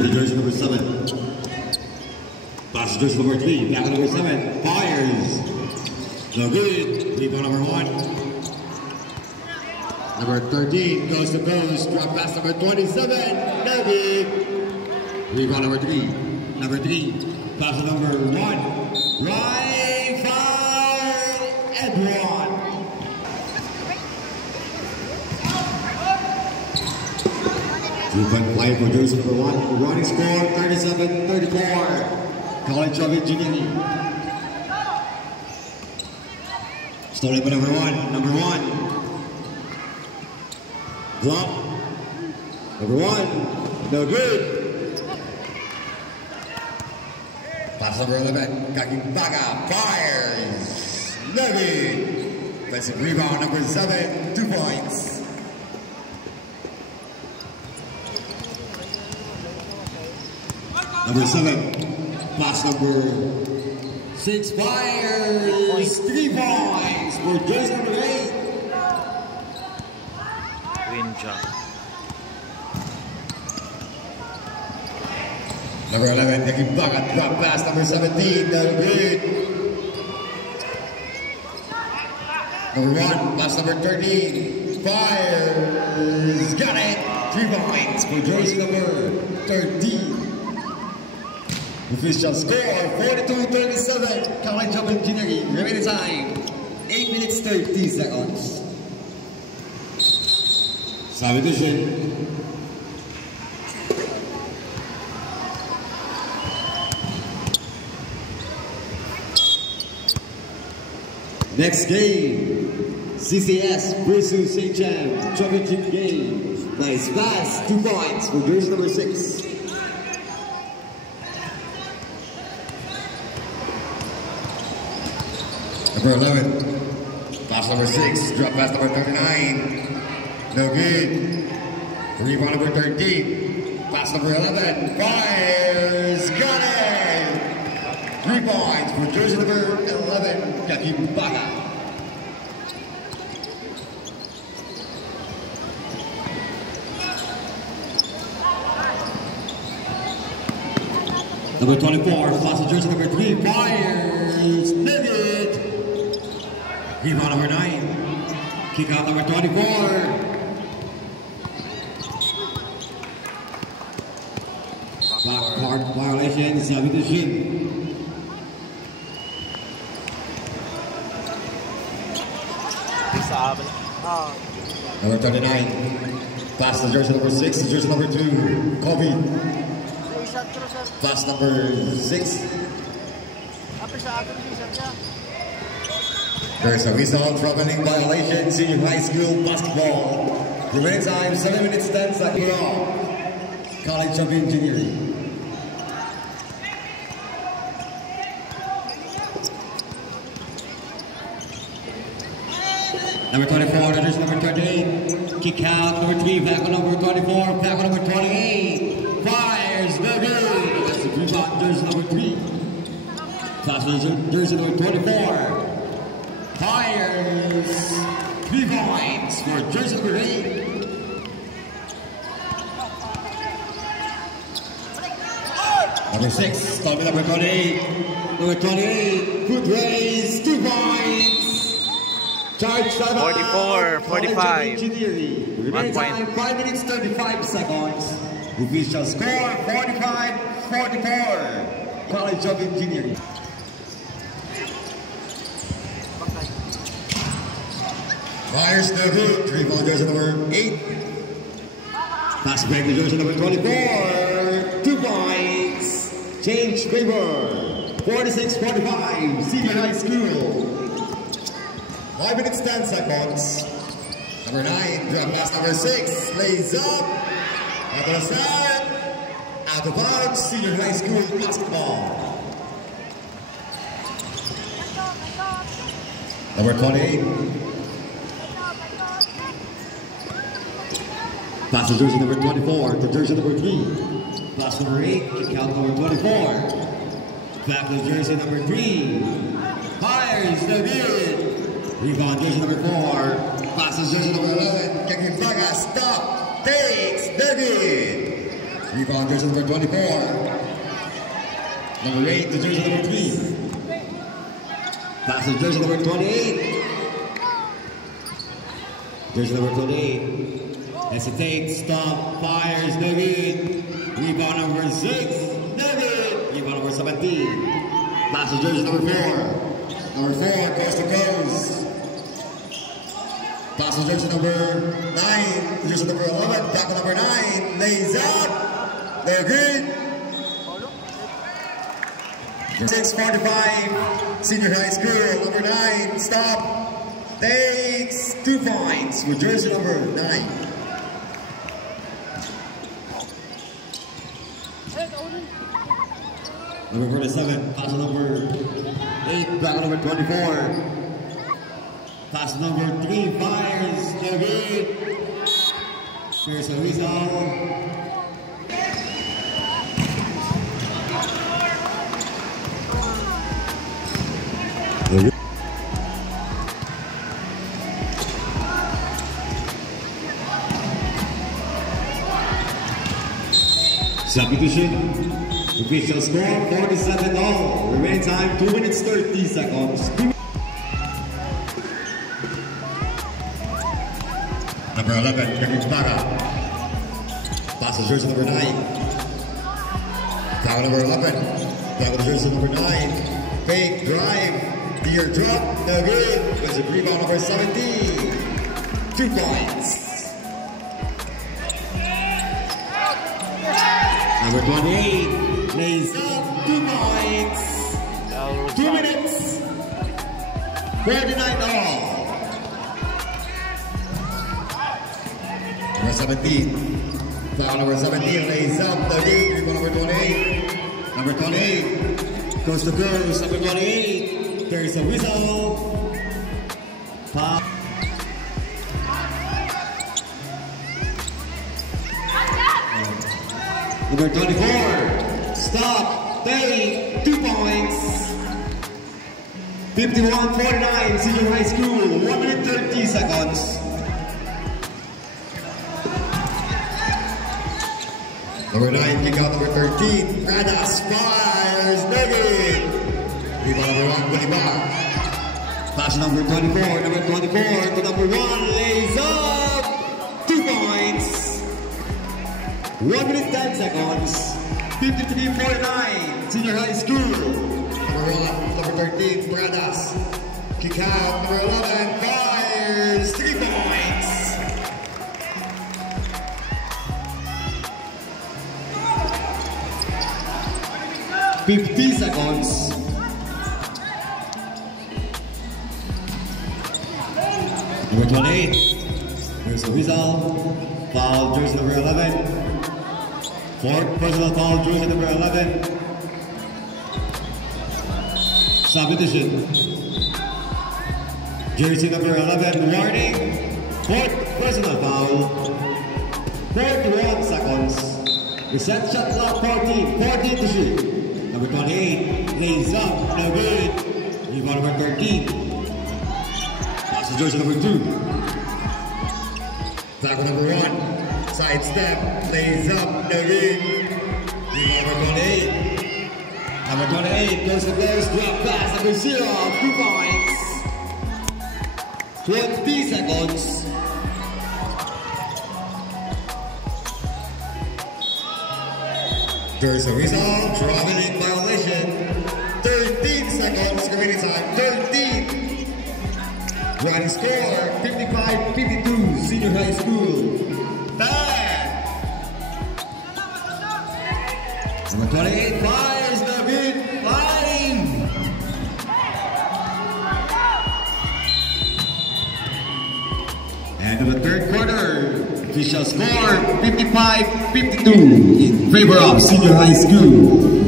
the jersey number 7. Passes jersey number 3, back number 7, fires. No good. Rebound number 1. Number 13 goes to post. Drop pass number 27. No good. Rebound number 3. Number 3. Pass number 1. Right foul and 1. Two-point play for jersey number 1. Running score 37-34. College of Engineering. Stolen by number 1. Number 1. Drop. Number 1. No good. Pass number 11. Kakibaga fires. No good. Defensive rebound number 7. 2 points. Number 7. Pass number 6 fires. 3 points for jersey number 8. Winja. Number 11, taking back at drop pass. Number 17, no good. Number 1, pass number 13. Fires. Got it. 3 points for jersey number 13. Official score 42-37. College of Engineering. Remaining time 8 minutes 30 seconds. Substitution. Next game, CCS versus St. James championship game. Nice pass, 2 points for jersey number 6. Number 11, pass number 6, drop pass number 39. No good. Rebound number 13, pass number 11, fires, got it! 3 points for jersey number 11, Kakibaga. Number 24, pass jersey number 3, fires, pivot. Rebound number 9, kick out number 24. Backcourt violation, substitution. Number 39, pass to jersey number 6, jersey number 2, Kobe. Pass number 6. There's a whistle, troubling violation, senior high school basketball. Remaining time 7 minutes 10 seconds. College of Engineering. Number 24, jersey number 38. Kick out, number 3, back on number 24, back on number 28. Fires, no good. That's the rebound, jersey number 3. Pass jersey number 24. Fires, 3 points for jersey number 8. Number 6, stop with number 28. Number 28, foot raise, 2 points. Charge 44, 45. 1 point. 5 minutes 35 seconds. Official score 45-44. College of Engineering. Fires no good. Rebound jersey number 8. Pass back to jersey number 24. 2 points. Change favor. 46-45. Senior high school. 5 minutes 10 seconds. Number 9, drop pass number 6, lays up. Out of start. Out of bounds, senior high school basketball. Number 28. Pass to jersey number 24 to jersey number 3. Pass number 8, kick out number 24. Back to jersey number 3. Fires, no good. Rebound jersey number 4. Passes jersey number 11. Kakibaga, stop. Takes, no good. Rebound jersey number 24. Number 8 to jersey number 3. Pass to jersey number 28. Jersey number 28. Hesitates, stop, fires, no good. Rebound number 6, no good. Rebound number 17. Pass to jersey number 4. Number 4, coast to coast. Pass to jersey number 9. Jersey number 11, back to number 9. Lays out. They're good. 6:45, senior high school, number 9, stop. Takes 2 points with jersey number 9. Number 47, pass to number 8, back to number 24. Pass to number 3, fires, David. Here's a whistle. Substitution. Official score 47-all. Remaining time 2 minutes 30 seconds. Number 11, Kevin Baga. Passes jersey number 9. Foul number 11. Foul jersey number 9. Fake drive. Deer drop. No good. There's a rebound number 17. 2 points. Number 28 lays up 2 points. 2 minutes. 49-all. Number 17. Foul number 17 lays up the lead. Number 28. Number 28 goes to girls. Number 28. There's a whistle. Foul. Number 24, stop, take 2 points. 51-49, senior high school, 1 minute 30 seconds. Number 9, kick out number 13, Radas fires, David. Rebound number 1, Bolivar. Pass number 24, number 24 to number 1, lays up, 2 points. 1 minute 10 seconds. 53-49, senior high school. Number 13, Bradas. Kick out, number 11, fires, 3 points. $50 seconds. Number 28, there's a whistle. Foul, jersey number 11. 4th personal foul, jersey number 11. Substitution. Jersey number 11, warning. 4th personal foul. 41 seconds. Reset shot clock 14 to shoot. Number 28, lays up, no good. Rebound number 13. Pass to jersey number 2. Tackle number 1. Side step, lays up, no good. Number 28. Number 28 goes to close, drop pass, number 0, 2 points. 20 seconds. There's a result, traveling violation. 13 seconds, remaining time, 13. Running score, 55-52, senior high school. Number 28 fires, no good, fighting. And in the 3rd quarter, official score 55-52 in favor of senior high school.